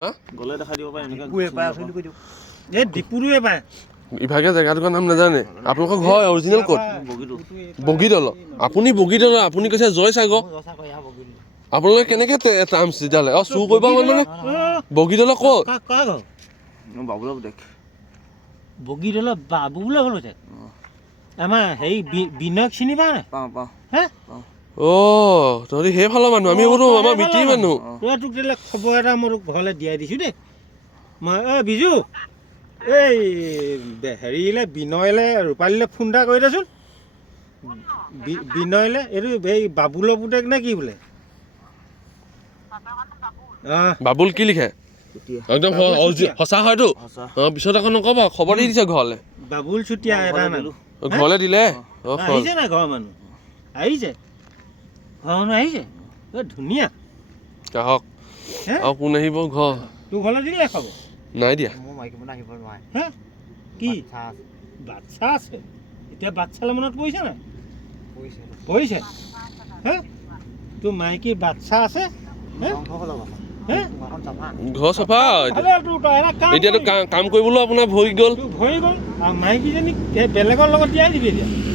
গলে দেখা দিব পাৰে এনেকৈ এই ডিপুটোৱে পায় ইভাগে জেগাটোৰ নাম নাজানে আপোনালোকৰ ঘৰ অৰিজিনেল ক'ত বগীদল আপুনি বগীদল আপুনি কৈছে জয়সাগৰ আপোনালোকে কেনেকৈ টাৰ্মছ তেতিয়াহ'লে চুৰ কৰিব মানে বগীদলৰ ক'ত বাবুলক দেখ বগীদলৰ বাবু বোলে হ'ল হৈছে আমাৰ হেৰি বিনয়ক চিনি পাওঁ নাই পাওঁ পাওঁ হে তহঁতি সেইফালৰ মানুহ আমি বোলো আমাৰ মিতিৰ মানুহ তোক দিলে খবৰ এটা মই তোক ঘৰলৈ দিয়াই দিছোঁ দেই মই বিজু এই হেৰিলে বিনয়লৈ ৰূপালীলৈ ফোন এটা কৰি দেচোন বিনয়লৈ এইটো এই বাবুলৰ পুতেক নে কি বোলে বাবুল কি লিখে একদম সঁচা হয়তো পিছত আকৌ নক'বা খবৰ দি দিছে ঘৰলৈ বাবুল চুতীয়া এটা ঘৰলৈ দিলে আহিছে নাই ঘৰৰ মানুহ আহিছে ঘৰৰ মানুহ আহিছে ধুনীয়া আহক আৰু কোন আহিব ঘৰ তোৰ ঘৰলৈ দিলে খবৰ নাই দিয়া হে কি বাচ্ছা আছে এতিয়া বাচ্ছালৈ মনত পৰিছে নাই পৰিছে হে তোৰ মাইকী বাচ্ছা আছে ঘৰ চাফা এতিয়াতো কাম কৰিবলৈ আপোনাৰ ভৰি গ'ল আৰু মাইকীজনী বেলেগৰ লগত দিয়াই দিবি এতিয়া